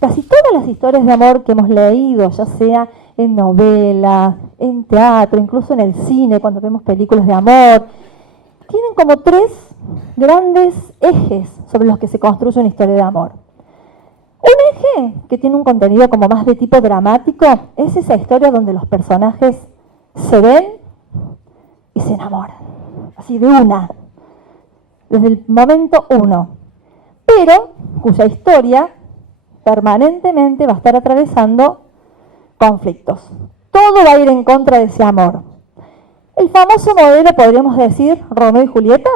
Casi todas las historias de amor que hemos leído, ya sea en novela, en teatro, incluso en el cine, cuando vemos películas de amor, tienen como tres grandes ejes sobre los que se construye una historia de amor. Un eje que tiene un contenido como más de tipo dramático es esa historia donde los personajes se ven y se enamoran, así de una, desde el momento uno, pero cuya historia permanentemente va a estar atravesando conflictos. Todo va a ir en contra de ese amor. El famoso modelo, podríamos decir, Romeo y Julieta,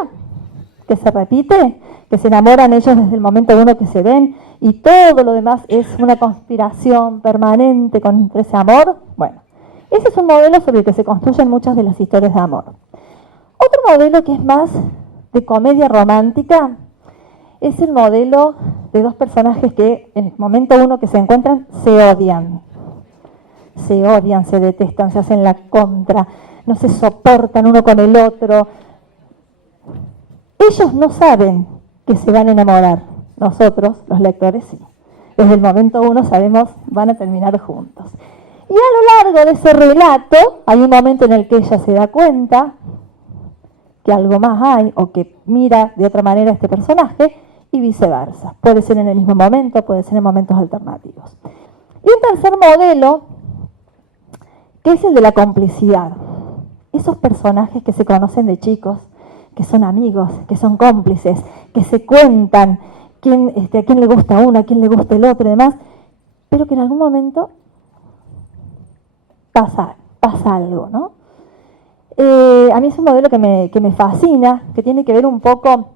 que se repite, que se enamoran ellos desde el momento uno que se ven y todo lo demás es una conspiración permanente contra ese amor. Bueno, ese es un modelo sobre el que se construyen muchas de las historias de amor. Otro modelo que es más de comedia romántica es el modelo de dos personajes que en el momento uno que se encuentran se odian, se detestan, se hacen la contra, no se soportan uno con el otro. Ellos no saben que se van a enamorar, nosotros, los lectores, sí. Desde el momento uno sabemos van a terminar juntos. Y a lo largo de ese relato hay un momento en el que ella se da cuenta que algo más hay o que mira de otra manera a este personaje y viceversa. Puede ser en el mismo momento, puede ser en momentos alternativos. Y un tercer modelo, que es el de la complicidad. Esos personajes que se conocen de chicos, que son amigos, que son cómplices, que se cuentan a quién le gusta uno, a quién le gusta el otro y demás, pero que en algún momento pasa algo, ¿no? A mí es un modelo que me fascina, que tiene que ver un poco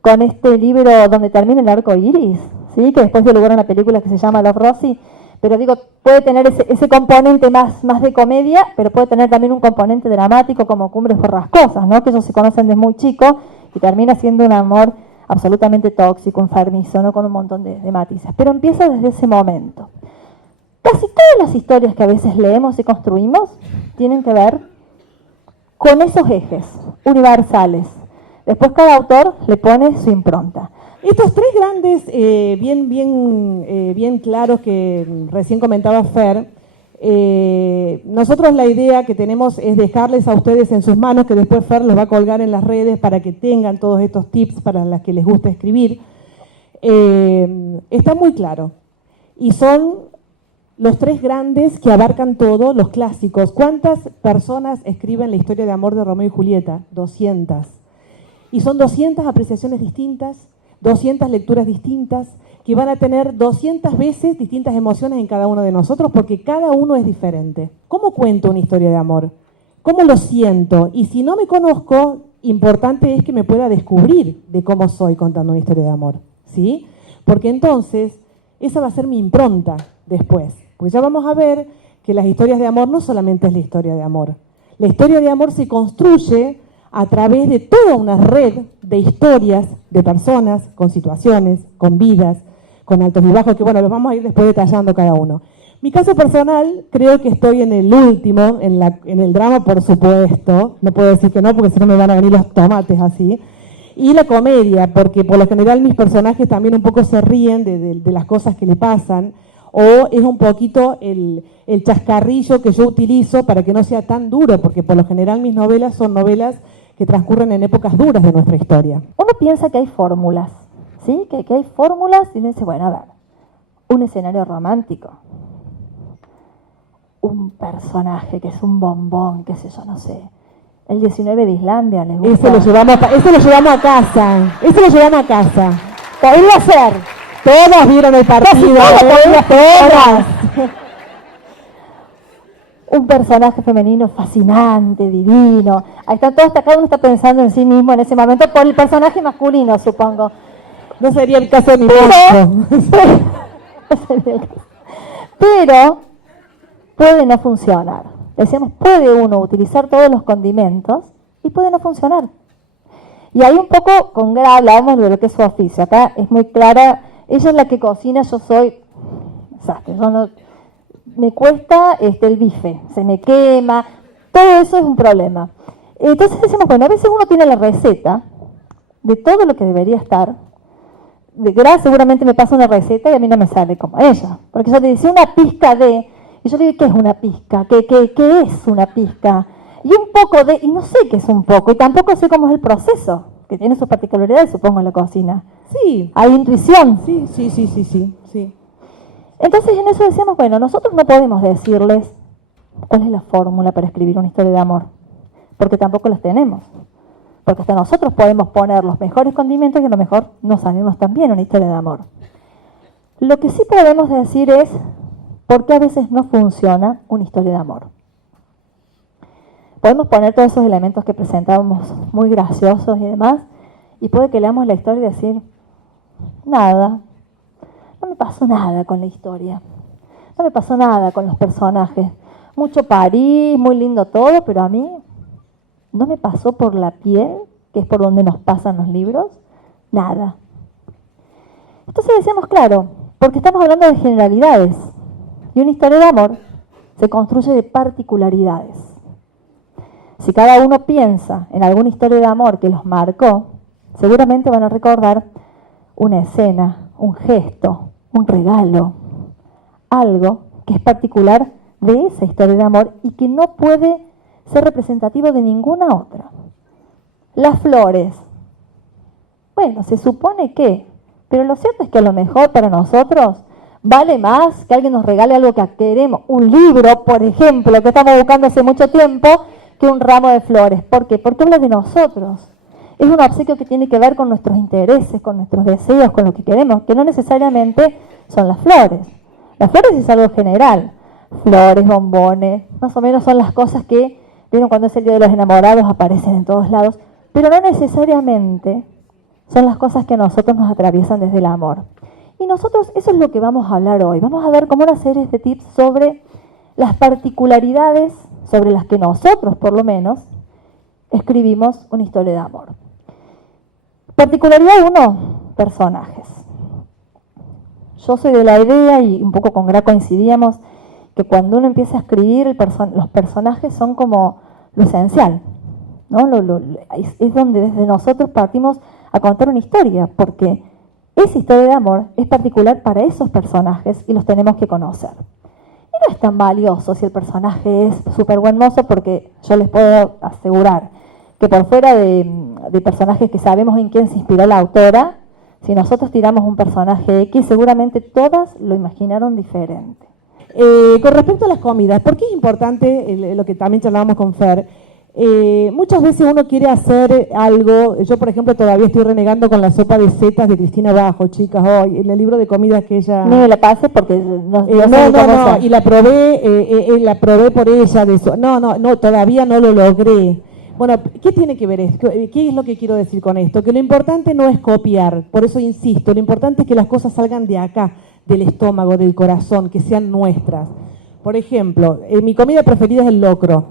con este libro Donde termina el arco iris, ¿sí? Que después dio lugar a una película que se llama Love, Rosie, pero digo, puede tener ese componente más de comedia, pero puede tener también un componente dramático como Cumbres Borrascosas, ¿no? Que ellos se conocen desde muy chicos y termina siendo un amor absolutamente tóxico, enfermizo, ¿no? Con un montón de matices. Pero empieza desde ese momento. Casi todas las historias que a veces leemos y construimos tienen que ver con esos ejes universales. Después cada autor le pone su impronta. Estos tres grandes, bien claros que recién comentaba Fer, nosotros la idea que tenemos es dejarles a ustedes en sus manos, que después Fer los va a colgar en las redes para que tengan todos estos tips para las que les gusta escribir. Está muy claro. Y son los tres grandes que abarcan todo, los clásicos. ¿Cuántas personas escriben la historia de amor de Romeo y Julieta? 200. Y son 200 apreciaciones distintas, 200 lecturas distintas, que van a tener 200 veces distintas emociones en cada uno de nosotros, porque cada uno es diferente. ¿Cómo cuento una historia de amor? ¿Cómo lo siento? Y si no me conozco, importante es que me pueda descubrir de cómo soy contando una historia de amor, ¿sí? Porque entonces, esa va a ser mi impronta después. Porque ya vamos a ver que las historias de amor no solamente es la historia de amor. La historia de amor se construye a través de toda una red de historias de personas, con situaciones, con vidas, con altos y bajos, que bueno, los vamos a ir después detallando cada uno. Mi caso personal, creo que estoy en el último, en el drama, por supuesto, no puedo decir que no, porque si no me van a venir los tomates así, y la comedia, porque por lo general mis personajes también un poco se ríen de las cosas que le pasan, o es un poquito el chascarrillo que yo utilizo para que no sea tan duro, porque por lo general mis novelas son novelas que transcurren en épocas duras de nuestra historia. Uno piensa que hay fórmulas, ¿sí? Que hay fórmulas y uno dice, bueno, a ver, un escenario romántico, un personaje que es un bombón, qué sé yo, no sé, el 19 de Islandia, les gusta. Ese lo llevamos a casa, Podría ser. Todas vieron el partido, todas. Un personaje femenino fascinante, divino. Ahí está todo, cada uno está pensando en sí mismo en ese momento por el personaje masculino, supongo. No sería el caso de mi hijo. Pero puede no funcionar. Decíamos, puede uno utilizar todos los condimentos y puede no funcionar. Y ahí un poco con Gra hablábamos de lo que es su oficio. Acá es muy clara, ella es la que cocina, yo soy desastre, yo no... Me cuesta el bife, se me quema, todo eso es un problema. Entonces decimos, bueno, a veces uno tiene la receta de todo lo que debería estar, de Gras seguramente me pasa una receta y a mí no me sale como ella, porque ella te dice una pizca de, y yo le digo, ¿qué es una pizca? ¿Qué es una pizca? Y un poco de, y no sé qué es un poco, y tampoco sé cómo es el proceso, que tiene sus particularidades, supongo, en la cocina. Sí. Hay intuición. Sí. Entonces en eso decíamos, bueno, nosotros no podemos decirles cuál es la fórmula para escribir una historia de amor, porque tampoco las tenemos. Porque hasta nosotros podemos poner los mejores condimentos y a lo mejor no salirnos tan bien una historia de amor. Lo que sí podemos decir es por qué a veces no funciona una historia de amor. Podemos poner todos esos elementos que presentábamos muy graciosos y demás, y puede que leamos la historia y decir, nada, no me pasó nada con la historia, no me pasó nada con los personajes. Mucho París, muy lindo todo, pero a mí no me pasó por la piel, que es por donde nos pasan los libros, nada. Entonces decíamos, claro, porque estamos hablando de generalidades, y una historia de amor se construye de particularidades. Si cada uno piensa en alguna historia de amor que los marcó, seguramente van a recordar una escena, un gesto, un regalo, algo que es particular de esa historia de amor y que no puede ser representativo de ninguna otra. Las flores. Bueno, se supone que, pero lo cierto es que a lo mejor para nosotros vale más que alguien nos regale algo que queremos, un libro, por ejemplo, que estamos buscando hace mucho tiempo, que un ramo de flores. ¿Por qué? Porque habla de nosotros. Es un obsequio que tiene que ver con nuestros intereses, con nuestros deseos, con lo que queremos, que no necesariamente son las flores. Las flores es algo general. Flores, bombones, más o menos son las cosas que, vieron cuando es el Día de los Enamorados, aparecen en todos lados, pero no necesariamente son las cosas que a nosotros nos atraviesan desde el amor. Y nosotros, eso es lo que vamos a hablar hoy. Vamos a ver como una serie de tips sobre las particularidades sobre las que nosotros, por lo menos, escribimos una historia de amor. Particularidad 1, personajes. Yo soy de la idea, y un poco con Gra coincidíamos, que cuando uno empieza a escribir, los personajes son como lo esencial, ¿no? Es donde desde nosotros partimos a contar una historia, porque esa historia de amor es particular para esos personajes y los tenemos que conocer. Y no es tan valioso si el personaje es súper buen mozo, porque yo les puedo asegurar que por fuera de personajes que sabemos en quién se inspiró la autora, si nosotros tiramos un personaje X, seguramente todas lo imaginaron diferente. Con respecto a las comidas, ¿por qué es importante lo que también charlábamos con Fer? Muchas veces uno quiere hacer algo, yo por ejemplo todavía estoy renegando con la sopa de setas de Cristina Bajo, chicas, hoy, en el libro de comidas que ella... No me la pase porque no, y la probé por ella, de eso. No, todavía no lo logré. Bueno, ¿qué tiene que ver esto? ¿Qué es lo que quiero decir con esto? Que lo importante no es copiar, por eso insisto, lo importante es que las cosas salgan de acá, del estómago, del corazón, que sean nuestras. Por ejemplo, mi comida preferida es el locro.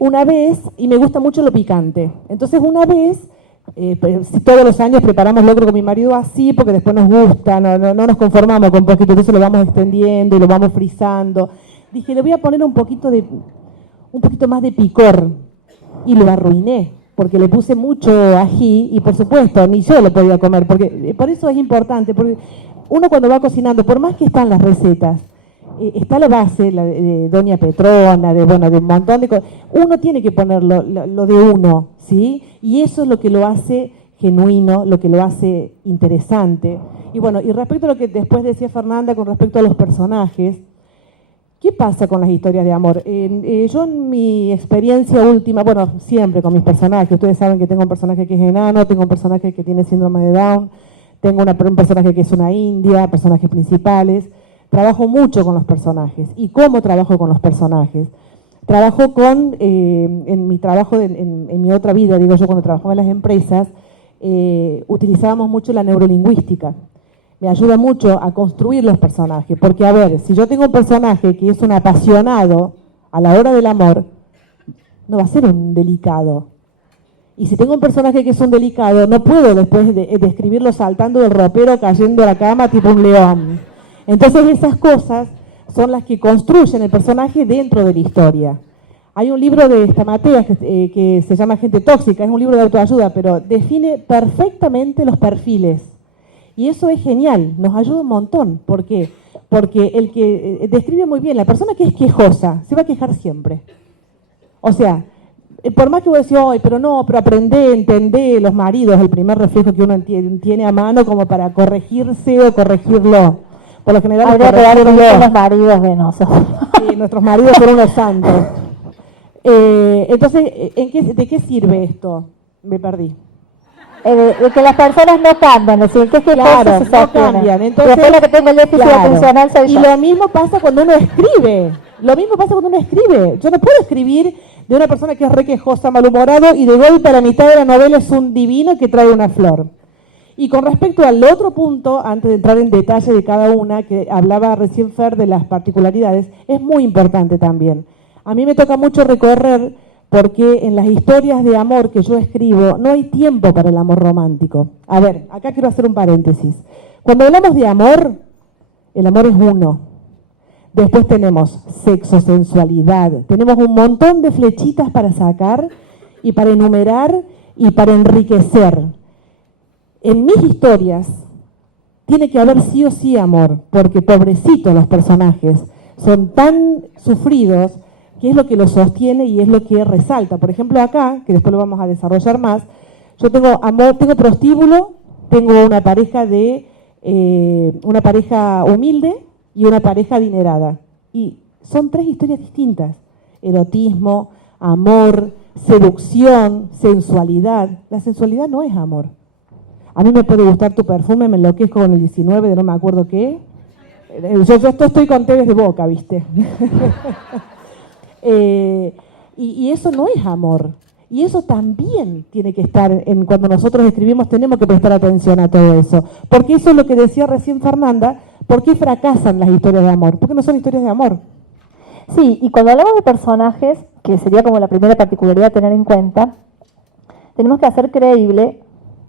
Una vez, y me gusta mucho lo picante, entonces una vez, todos los años preparamos locro con mi marido así, porque después nos gusta, no nos conformamos con poquito, entonces lo vamos extendiendo y lo vamos frizando. Dije, le voy a poner un poquito más de picor, y lo arruiné, porque le puse mucho ají, y por supuesto, ni yo lo podía comer, porque por eso es importante, porque uno cuando va cocinando, por más que están las recetas, está la base, la de Doña Petrona, de un montón de cosas, uno tiene que poner lo de uno, ¿sí? Y eso es lo que lo hace genuino, lo que lo hace interesante. Y bueno, y respecto a lo que después decía Fernanda con respecto a los personajes, ¿qué pasa con las historias de amor? Yo en mi experiencia última, bueno, siempre con mis personajes, ustedes saben que tengo un personaje que es enano, tengo un personaje que tiene síndrome de Down, tengo un personaje que es una india, personajes principales. Trabajo mucho con los personajes. ¿Y cómo trabajo con los personajes? Trabajo en mi trabajo, en mi otra vida, digo yo, cuando trabajaba en las empresas, utilizábamos mucho la neurolingüística. Me ayuda mucho a construir los personajes, porque a ver, si yo tengo un personaje que es un apasionado a la hora del amor, no va a ser un delicado. Y si tengo un personaje que es un delicado, no puedo después describirlo saltando del ropero, cayendo a la cama tipo un león. Entonces esas cosas son las que construyen el personaje dentro de la historia. Hay un libro de Stamateas que se llama Gente Tóxica, es un libro de autoayuda, pero define perfectamente los perfiles. Y eso es genial, nos ayuda un montón. ¿Por qué? Porque el que describe muy bien, la persona que es quejosa, se va a quejar siempre. O sea, por más que vos decís, ay, pero aprendé, entendé, los maridos, el primer reflejo que uno tiene a mano como para corregirse o corregirlo. Por lo general, habría que dar con los maridos de nosotros. Sí, nuestros maridos son unos santos. Entonces, ¿de qué sirve esto? Me perdí. De que las personas no cambian, es decir, que claro, se no cambian. Entonces, después la que tengo el déficit atencional soy yo. Y lo mismo pasa cuando uno escribe. Yo no puedo escribir de una persona que es re quejosa, malhumorado, y de golpe a la mitad de la novela es un divino que trae una flor. Y con respecto al otro punto, antes de entrar en detalle de cada una, que hablaba recién Fer de las particularidades, es muy importante también. A mí me toca mucho recorrer porque en las historias de amor que yo escribo no hay tiempo para el amor romántico. A ver, acá quiero hacer un paréntesis. Cuando hablamos de amor, el amor es uno. Después tenemos sexo, sensualidad, tenemos un montón de flechitas para sacar y para enumerar y para enriquecer. En mis historias tiene que haber sí o sí amor, porque pobrecitos los personajes, son tan sufridos que es lo que los sostiene y es lo que resalta. Por ejemplo acá, que después lo vamos a desarrollar más, yo tengo amor, tengo prostíbulo, tengo una pareja una pareja humilde y una pareja adinerada. Y son tres historias distintas. Erotismo, amor, seducción, sensualidad. La sensualidad no es amor. A mí me puede gustar tu perfume, me enloquezco con el 19 de no me acuerdo qué. Yo estoy con Tevez de boca, ¿viste? Y eso no es amor. Y eso también tiene que estar, cuando nosotros escribimos tenemos que prestar atención a todo eso. Porque eso es lo que decía recién Fernanda, ¿por qué fracasan las historias de amor? Porque no son historias de amor. Sí, y cuando hablamos de personajes, que sería como la primera particularidad a tener en cuenta, tenemos que hacer creíble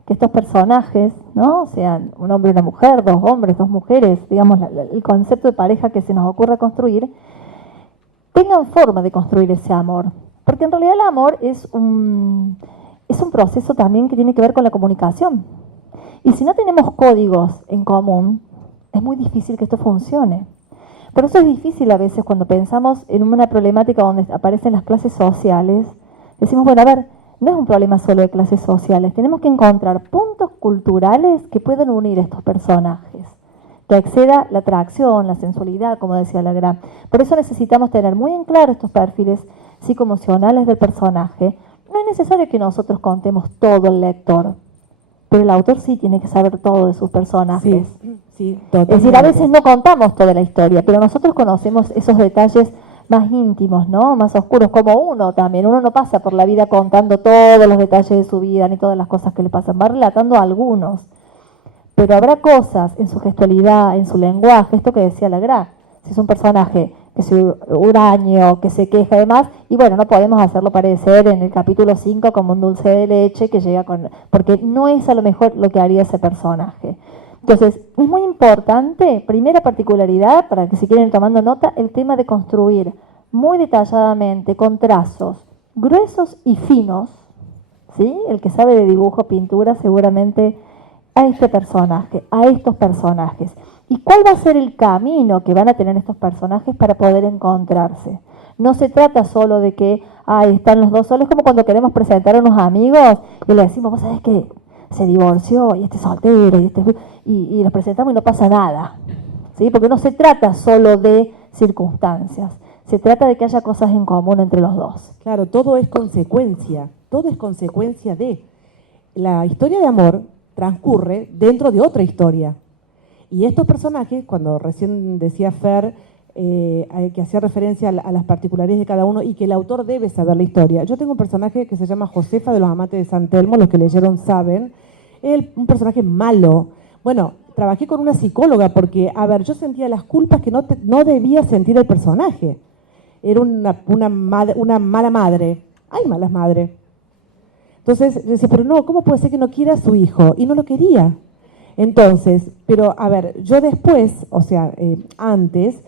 que estos personajes, ¿no? Sean un hombre y una mujer, dos hombres, dos mujeres, digamos, el concepto de pareja que se nos ocurra construir, tengan forma de construir ese amor. Porque en realidad el amor es un proceso también que tiene que ver con la comunicación. Y si no tenemos códigos en común, es muy difícil que esto funcione. Por eso es difícil a veces cuando pensamos en una problemática donde aparecen las clases sociales, decimos, bueno, a ver, no es un problema solo de clases sociales, tenemos que encontrar puntos culturales que puedan unir a estos personajes, que exceda la atracción, la sensualidad, como decía Lagrá. Por eso necesitamos tener muy en claro estos perfiles psicoemocionales del personaje. No es necesario que nosotros contemos todo el lector, pero el autor sí tiene que saber todo de sus personajes. Sí, es decir, a veces no contamos toda la historia, pero nosotros conocemos esos detalles más íntimos, ¿no? Más oscuros, como uno también. Uno no pasa por la vida contando todos los detalles de su vida, ni todas las cosas que le pasan, va relatando algunos. Pero habrá cosas en su gestualidad, en su lenguaje, esto que decía Lagrá, si es un personaje que se huraño, que se queja y demás, y bueno, no podemos hacerlo parecer en el capítulo 5 como un dulce de leche que llega con... porque no es a lo mejor lo que haría ese personaje. Entonces, es muy importante, primera particularidad, para que si quieren ir tomando nota, el tema de construir muy detalladamente, con trazos gruesos y finos, ¿sí? El que sabe de dibujo, pintura, seguramente a este personaje, a estos personajes. ¿Y cuál va a ser el camino que van a tener estos personajes para poder encontrarse? No se trata solo de que, están los dos solos, como cuando queremos presentar a unos amigos y le decimos, vos sabés que se divorció y este es soltero y los presentamos y no pasa nada, ¿sí? Porque no se trata solo de circunstancias, se trata de que haya cosas en común entre los dos. Claro, todo es consecuencia de... La historia de amor transcurre dentro de otra historia. Y estos personajes, cuando recién decía Fer, que hacía referencia a las particularidades de cada uno y que el autor debe saber la historia. Yo tengo un personaje que se llama Josefa de los Amantes de San Telmo, los que leyeron saben, es un personaje malo. Bueno, trabajé con una psicóloga porque, a ver, yo sentía las culpas que no debía sentir el personaje. Era una mala madre. Hay malas madres. Entonces, yo decía, pero no, ¿cómo puede ser que no quiera a su hijo? Y no lo quería. Entonces, pero a ver, yo después, o sea, antes,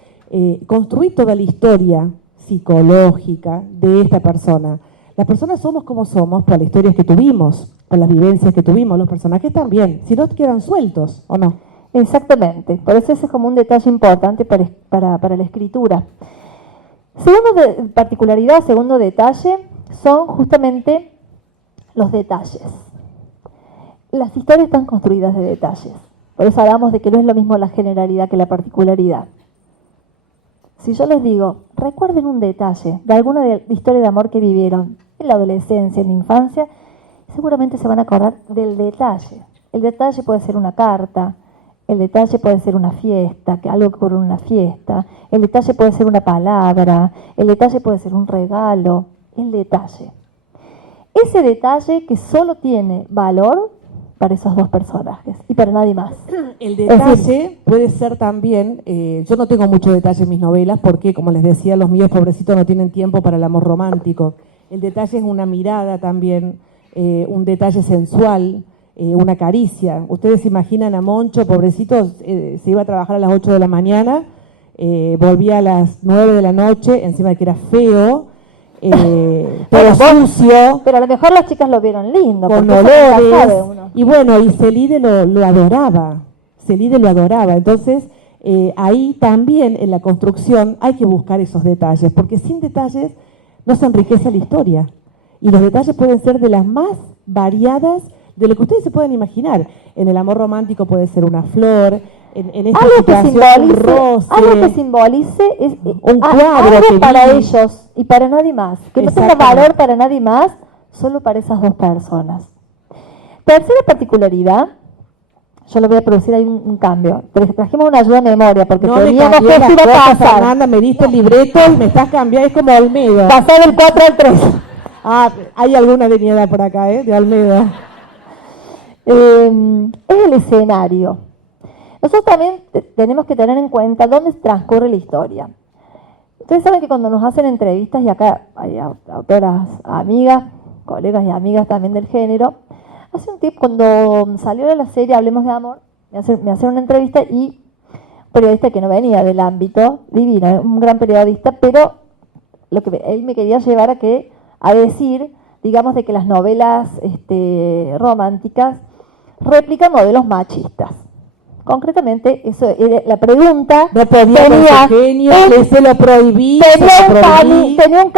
construí toda la historia psicológica de esta persona. Las personas somos como somos por las historias que tuvimos. por las vivencias que tuvimos, los personajes también, si no quedan sueltos, ¿o no? Exactamente, por eso ese es como un detalle importante para la escritura. Segundo detalle, son justamente los detalles. Las historias están construidas de detalles, por eso hablamos de que no es lo mismo la generalidad que la particularidad. Si yo les digo, recuerden un detalle de alguna historia de amor que vivieron en la adolescencia, en la infancia, seguramente se van a acordar del detalle. El detalle puede ser una carta, el detalle puede ser una fiesta, algo que ocurrió en una fiesta, el detalle puede ser una palabra, el detalle puede ser un regalo, el detalle. Ese detalle que solo tiene valor para esos dos personajes y para nadie más. El detalle puede ser también, yo no tengo mucho detalle en mis novelas porque, como les decía, los míos pobrecitos no tienen tiempo para el amor romántico. El detalle es una mirada también, un detalle sensual, una caricia. Ustedes se imaginan a Moncho, pobrecito, se iba a trabajar a las 8 de la mañana, volvía a las 9 de la noche, encima de que era feo, todo sucio, pero a lo mejor las chicas lo vieron lindo, con olores, y bueno, y Celide lo adoraba, entonces ahí también en la construcción hay que buscar esos detalles, porque sin detalles no se enriquece la historia, y los detalles pueden ser de las más variadas de lo que ustedes se pueden imaginar. En el amor romántico puede ser una flor, en esta situación un roce, algo que simbolice es un cuadro algo para ellos y para nadie más, que no tenga valor para nadie más, solo para esas dos personas. Tercera particularidad, yo lo voy a producir ahí un cambio. Trajimos una ayuda de memoria porque no teníamos que ir a pasar. Fernanda, me diste el libreto y me estás cambiando, es como Olmedo. Pasar del 4 al 3. Ah, hay alguna de mi edad por acá, de Olmedo. Es el escenario. Nosotros también tenemos que tener en cuenta dónde transcurre la historia. Ustedes saben que cuando nos hacen entrevistas, y acá hay autoras amigas, colegas y amigas también del género, hace un tiempo, cuando salió la serie Hablemos de Amor, me hacen una entrevista y un periodista que no venía del ámbito, divino, un gran periodista, pero lo que él me quería llevar a decir, digamos, de que las novelas románticas replican modelos machistas. Concretamente, eso era la pregunta. No podía genio, se lo prohibí. Tenía un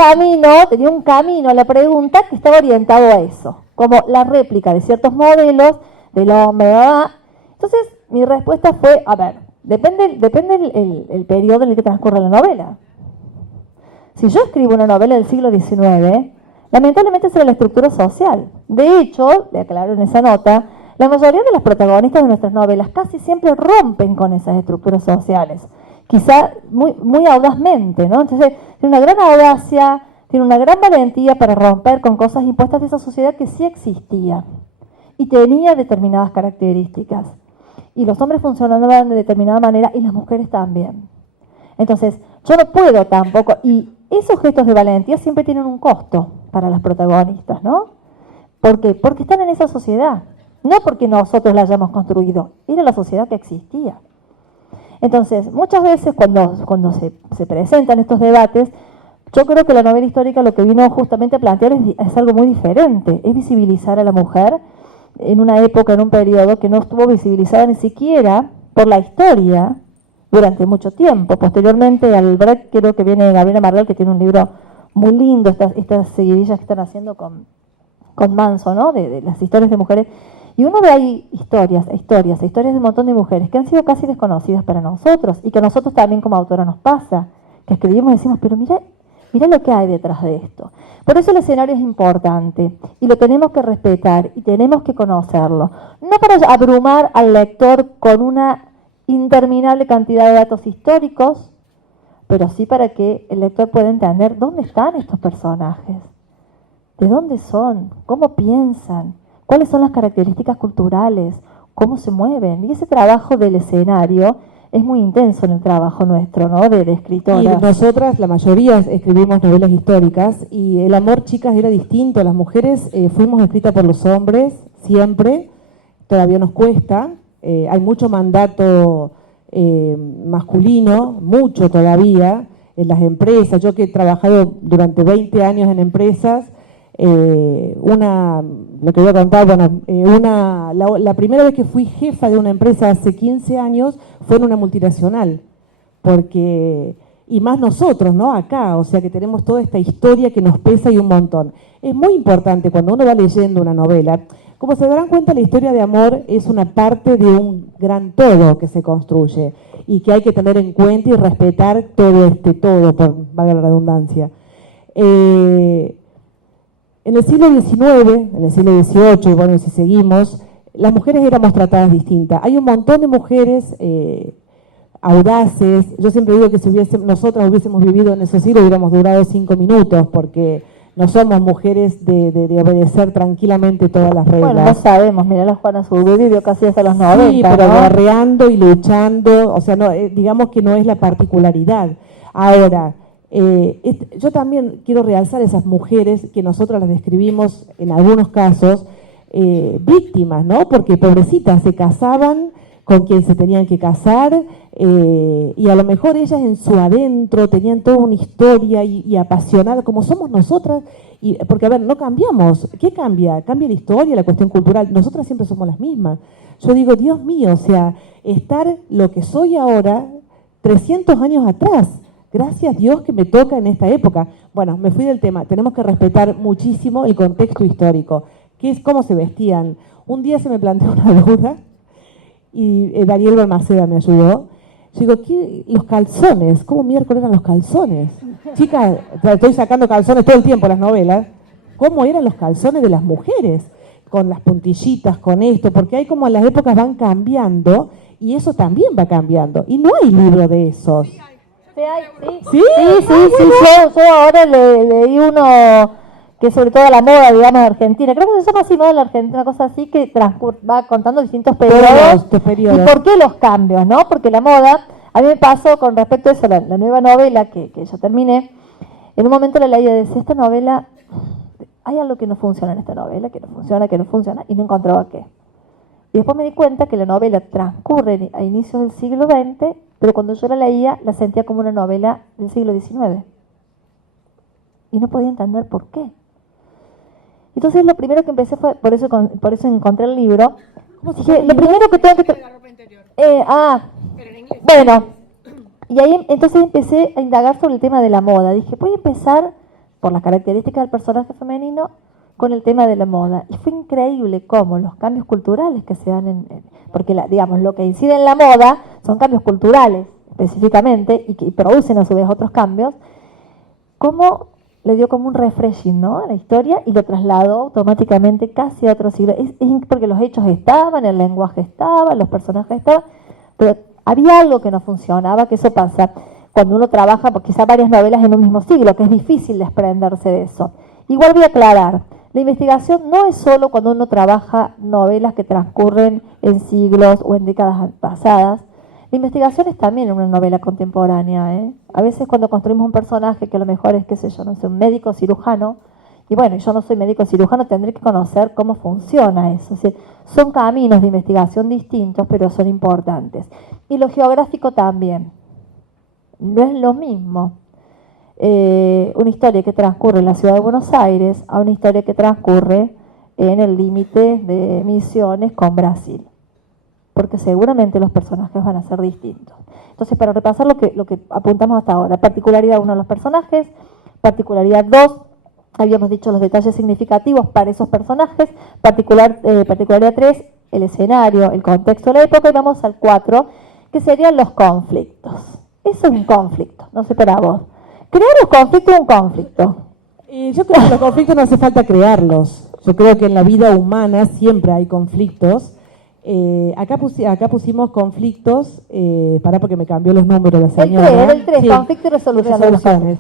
camino la pregunta que estaba orientado a eso, como la réplica de ciertos modelos del hombre, ¿verdad? Entonces, mi respuesta fue, a ver, depende el periodo en el que transcurre la novela. Si yo escribo una novela del siglo XIX, lamentablemente será la estructura social. De hecho, le aclaro en esa nota, la mayoría de las protagonistas de nuestras novelas casi siempre rompen con esas estructuras sociales, quizá muy audazmente, ¿no? Entonces, tiene una gran audacia, tiene una gran valentía para romper con cosas impuestas de esa sociedad que sí existía y tenía determinadas características. Y los hombres funcionaban de determinada manera y las mujeres también. Entonces, yo no puedo tampoco, y esos gestos de valentía siempre tienen un costo para las protagonistas, ¿no? ¿Por qué? Porque están en esa sociedad. No porque nosotros la hayamos construido, era la sociedad que existía. Entonces, muchas veces cuando se presentan estos debates, yo creo que la novela histórica lo que vino justamente a plantear es algo muy diferente, es visibilizar a la mujer en una época, en un periodo que no estuvo visibilizada ni siquiera por la historia durante mucho tiempo. Posteriormente al break creo que viene Gabriela Margal, que tiene un libro muy lindo, estas seguidillas que están haciendo con Manso, ¿no? De las historias de mujeres. Y uno ve ahí historias de un montón de mujeres que han sido casi desconocidas para nosotros y que a nosotros también como autora nos pasa, que escribimos y decimos, pero mira lo que hay detrás de esto. Por eso el escenario es importante y lo tenemos que respetar y tenemos que conocerlo. No para abrumar al lector con una interminable cantidad de datos históricos, pero sí para que el lector pueda entender dónde están estos personajes, de dónde son, cómo piensan, cuáles son las características culturales, cómo se mueven. Y ese trabajo del escenario es muy intenso en el trabajo nuestro, ¿no? De escritoras. Y nosotras, la mayoría, escribimos novelas históricas y el amor, chicas, era distinto. Las mujeres fuimos escritas por los hombres, siempre, todavía nos cuesta. Hay mucho mandato masculino, mucho todavía, en las empresas. Yo que he trabajado durante 20 años en empresas, lo que voy a contar, bueno, la primera vez que fui jefa de una empresa hace 15 años fue en una multinacional, porque, y más nosotros, ¿no? Acá, o sea que tenemos toda esta historia que nos pesa y un montón. Es muy importante cuando uno va leyendo una novela, como se darán cuenta, la historia de amor es una parte de un gran todo que se construye y que hay que tener en cuenta y respetar todo este todo, por valga la redundancia. En el siglo XIX, en el siglo XVIII, y bueno, si seguimos, las mujeres éramos tratadas distintas. Hay un montón de mujeres audaces. Yo siempre digo que si nosotras hubiésemos vivido en ese siglo hubiéramos durado 5 minutos, porque no somos mujeres de obedecer tranquilamente todas las reglas. Bueno, no sabemos, mirá, la Juana Zurduy vivió casi hasta los 90, sí, pero ¿no? guerreando y luchando, o sea, no, digamos que no es la particularidad. Ahora, yo también quiero realzar esas mujeres que nosotros las describimos en algunos casos víctimas, ¿no? Porque pobrecitas se casaban con quien se tenían que casar y a lo mejor ellas en su adentro tenían toda una historia y apasionadas, como somos nosotras, porque a ver, no cambiamos. ¿Qué cambia? Cambia la historia, la cuestión cultural. Nosotras siempre somos las mismas. Yo digo, Dios mío, o sea, estar lo que soy ahora 300 años atrás. Gracias Dios que me toca en esta época. Bueno, me fui del tema. Tenemos que respetar muchísimo el contexto histórico, que es cómo se vestían. Un día se me planteó una duda y Daniel Balmaceda me ayudó. Yo digo, ¿qué? Los calzones, ¿cómo miércoles eran los calzones? Chicas, estoy sacando calzones todo el tiempo en las novelas. ¿Cómo eran los calzones de las mujeres? Con las puntillitas, con esto, porque hay como las épocas van cambiando y eso también va cambiando. Y no hay libro de esos. Sí, yo ahora leí uno que sobre todo la moda, digamos, de Argentina, creo que se llama así, moda de la Argentina, una cosa así, que va contando distintos periodos y por qué los cambios, ¿no? Porque la moda, a mí me pasó con respecto a eso, la nueva novela que ya terminé, en un momento la leí y decía, esta novela, hay algo que no funciona en esta novela, que no funciona, y no encontraba qué. Y después me di cuenta que la novela transcurre a inicios del siglo XX, pero cuando yo la leía, la sentía como una novela del siglo XIX. Y no podía entender por qué. Entonces lo primero que empecé fue, por eso encontré el libro. Dije, lo primero que tengo que... bueno, y ahí entonces empecé a indagar sobre el tema de la moda. Dije, voy a empezar por las características del personaje femenino con el tema de la moda. Y fue increíble cómo los cambios culturales que se dan porque digamos, lo que incide en la moda son cambios culturales específicamente y que producen a su vez otros cambios, cómo le dio como un refreshing, ¿no?, a la historia y lo trasladó automáticamente casi a otro siglo. Porque los hechos estaban, el lenguaje estaba, los personajes estaban, pero había algo que no funcionaba, que eso pasa cuando uno trabaja, porque quizá varias novelas en un mismo siglo, que es difícil desprenderse de eso. Igual voy a aclarar, la investigación no es solo cuando uno trabaja novelas que transcurren en siglos o en décadas pasadas. La investigación es también una novela contemporánea, ¿eh? A veces cuando construimos un personaje que a lo mejor es, qué sé yo, no sé, un médico cirujano, y bueno, yo no soy médico cirujano, tendré que conocer cómo funciona eso. Es decir, son caminos de investigación distintos, pero son importantes. Y lo geográfico también. No es lo mismo una historia que transcurre en la ciudad de Buenos Aires a una historia que transcurre en el límite de Misiones con Brasil, porque seguramente los personajes van a ser distintos. Entonces, para repasar lo que apuntamos hasta ahora, particularidad 1, los personajes, particularidad 2, habíamos dicho los detalles significativos para esos personajes, particularidad 3, el escenario, el contexto de la época, y vamos al 4, que serían los conflictos. Eso es un conflicto, no sé para vos. ¿Crear un conflicto es un conflicto? Yo creo que los conflictos no hace falta crearlos. Yo creo que en la vida humana siempre hay conflictos. Acá pusimos conflictos, porque me cambió los números la señora. El 3, sí. Conflicto y resoluciones.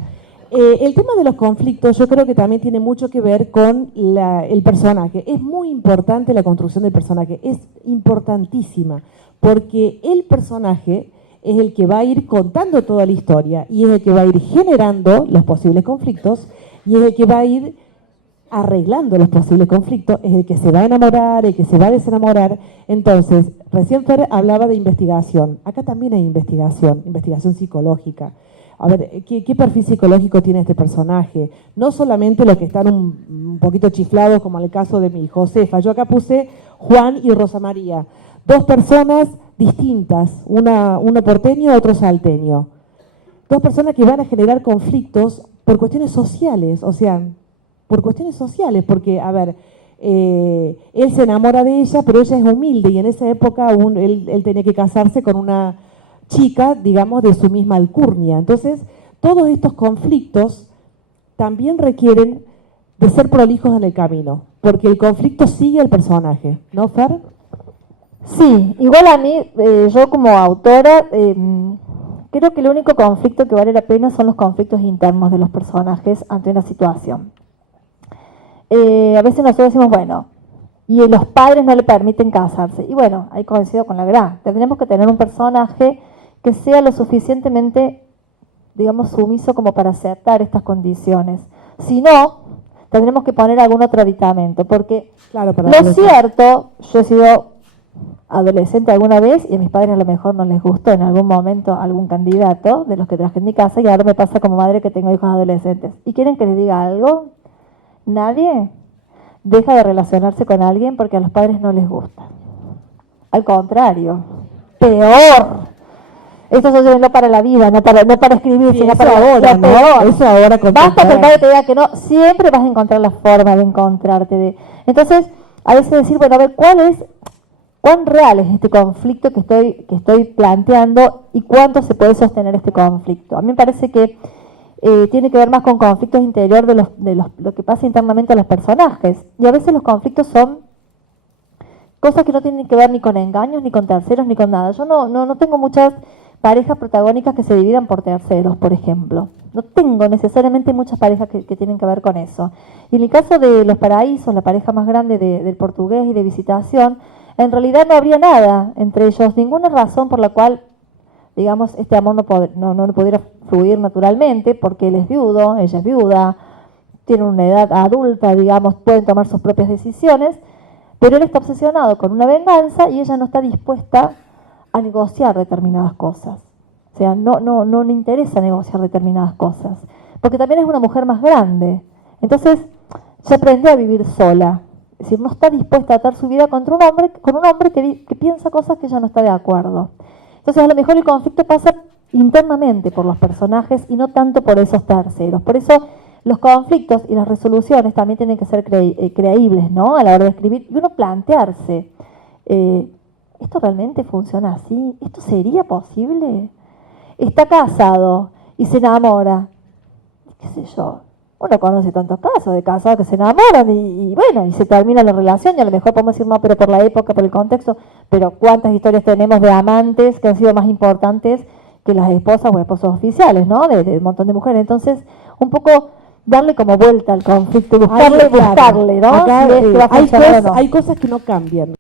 El tema de los conflictos yo creo que también tiene mucho que ver con el personaje. Es muy importante la construcción del personaje, es importantísima, porque el personaje es el que va a ir contando toda la historia y es el que va a ir generando los posibles conflictos y es el que va a ir arreglando los posibles conflictos, es el que se va a enamorar, el que se va a desenamorar. Entonces, recién Fer hablaba de investigación. Acá también hay investigación psicológica. a ver, ¿qué perfil psicológico tiene este personaje? No solamente los que están un poquito chiflados, como en el caso de mi Josefa. Yo acá puse Juan y Rosa María. Dos personas distintas, uno porteño, otro salteño. Dos personas que van a generar conflictos por cuestiones sociales, o sea, por cuestiones sociales, porque, a ver, él se enamora de ella, pero ella es humilde y en esa época él tenía que casarse con una chica, digamos, de su misma alcurnia. Entonces, todos estos conflictos también requieren de ser prolijos en el camino, porque el conflicto sigue al personaje, ¿no, Fer? Sí, igual a mí, yo como autora, creo que el único conflicto que vale la pena son los conflictos internos de los personajes ante una situación. A veces nosotros decimos, bueno, y los padres no le permiten casarse. Y bueno, ahí coincido con la gran. Tendremos que tener un personaje que sea lo suficientemente, digamos, sumiso como para aceptar estas condiciones. Si no, tendremos que poner algún otro aditamento, porque claro, lo cierto, yo he sido adolescente alguna vez y a mis padres a lo mejor no les gustó en algún momento algún candidato de los que traje en mi casa y ahora me pasa como madre que tengo hijos adolescentes. ¿Y quieren que les diga algo? Nadie deja de relacionarse con alguien porque a los padres no les gusta. Al contrario, peor. Esto se lleva para la vida, no para escribir, sí, sino eso para ahora, ¿no? peor. Eso ahora basta que el padre te diga que no, siempre vas a encontrar la forma de encontrarte. Entonces, a veces decir, bueno, a ver, ¿cuán real es este conflicto que estoy planteando y cuánto se puede sostener este conflicto? A mí me parece que tiene que ver más con conflictos interiores de lo que pasa internamente a los personajes. Y a veces los conflictos son cosas que no tienen que ver ni con engaños, ni con terceros, ni con nada. Yo no tengo muchas parejas protagónicas que se dividan por terceros, por ejemplo. No tengo necesariamente muchas parejas que tienen que ver con eso. Y en el caso de Los Paraísos, la pareja más grande del portugués y de Visitación, en realidad no habría nada entre ellos, ninguna razón por la cual, digamos, este amor no pudiera fluir naturalmente, porque él es viudo, ella es viuda, tienen una edad adulta, digamos, pueden tomar sus propias decisiones, pero él está obsesionado con una venganza y ella no está dispuesta a negociar determinadas cosas. O sea, no le interesa negociar determinadas cosas, porque también es una mujer más grande. Entonces, ya aprendió a vivir sola. Es decir, no está dispuesta a atar su vida con un hombre que piensa cosas que ella no está de acuerdo. Entonces, a lo mejor el conflicto pasa internamente por los personajes y no tanto por esos terceros. Por eso, los conflictos y las resoluciones también tienen que ser creíbles, ¿no? A la hora de escribir. Y uno plantearse, ¿esto realmente funciona así? ¿Esto sería posible? Está casado y se enamora. ¿Qué sé yo? Uno conoce tantos casos de casados que se enamoran y bueno, y se termina la relación y a lo mejor podemos decir no, pero por la época, por el contexto, pero ¿cuántas historias tenemos de amantes que han sido más importantes que las esposas o esposos oficiales, ¿no? De un montón de mujeres. Entonces, un poco darle como vuelta al conflicto, buscarle, ¿no? Acá, Si es que va a funcionar o no. hay cosas que no cambian.